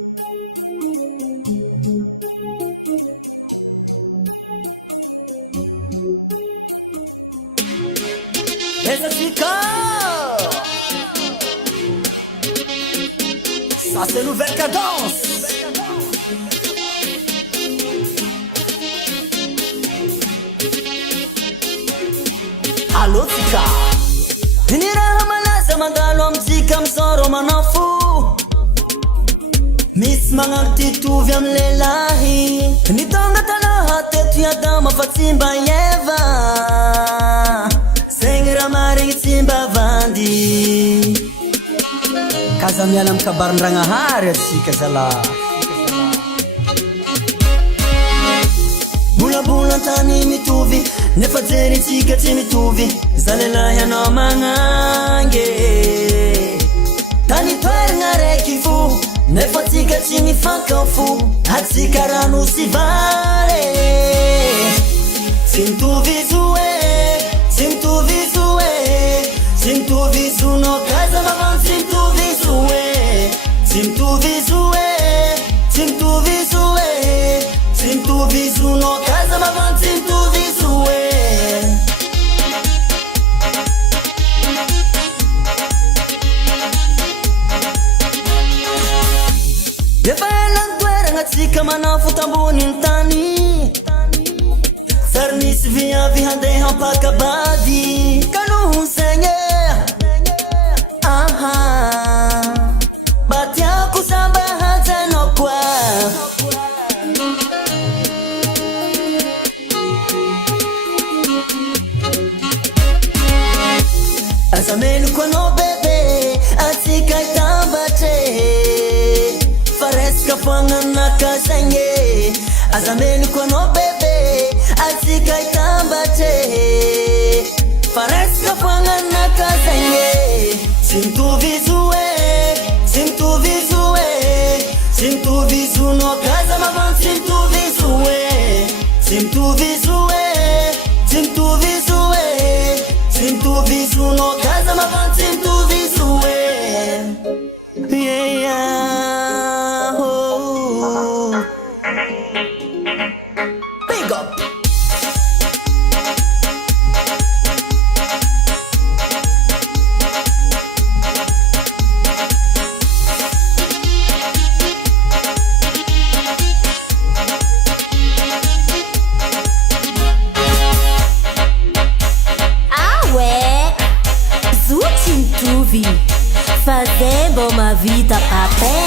Ça c'est nouvelle cadence. Allô Tika Ini raha malasa mandalo amitsika am'izao manafo misy magnagnatitovy amy lelahy ny tonga tanaha teto iadama fa tsy mba eva zegny raha marigny tsy mba vandy kaza miala amy kabarin-dragnahary atsika zala molabola tany mitovy nefa jerytsika tsy mitovy zalelahy anao magnange tany toeragna raiky fo nefa tsika tsy mifankafo atsika rano sy vare tsy mitovy zo tsy mitovy zo tsy mitovy zo no kaza magnano tsy mitovy zo tsy mitovy zo tsy mitovy zo tsy mitovy zo no kaza magnano tsy mitovy zo efa elan'ny toeragna tsika manafo tamboniny tany sary nisy viavy handeha hampakabady ka noho zegny mba tiako samba hajanao koa aza menoko anao bebe atsika itambatre faresaka foagnanaka zegny aza menoko anao bebe atsika itambatre faresaka foagnanaka zegny tsy mitovy zo tsy mitovy zo tsy mitovy zo no kaza magnano tsy mitovy zo tsy mitovy zo tsy mitovy zo tsy mitovy zo no kaza magnano tsy mitovy zo Big up. Fazendo uma vida a pé.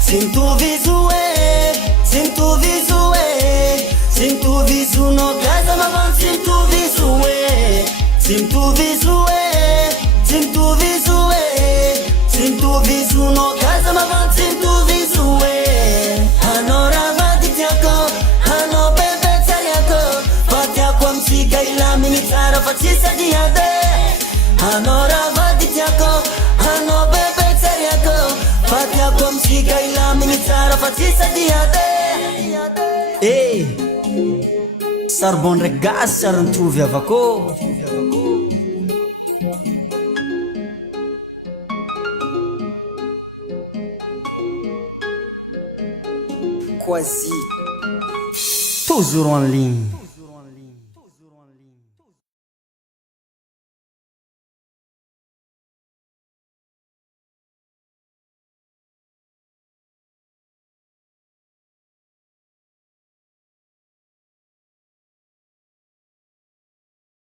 Sinto viso sinto viso sinto viso no casa mas sinto viso sinto viso sinto viso sinto viso no casa mas sinto viso anora vadi tiako ano bebe tsariako vatiako amtsika ilaminy tsara fa tsy sady ade anora vadi tiako ano bebe tsariako vatiako amtsika ilaminy tsara fa tsy sady ade sarbon ndraiky gasy sary nitovy avako Quasi toujours en ligne.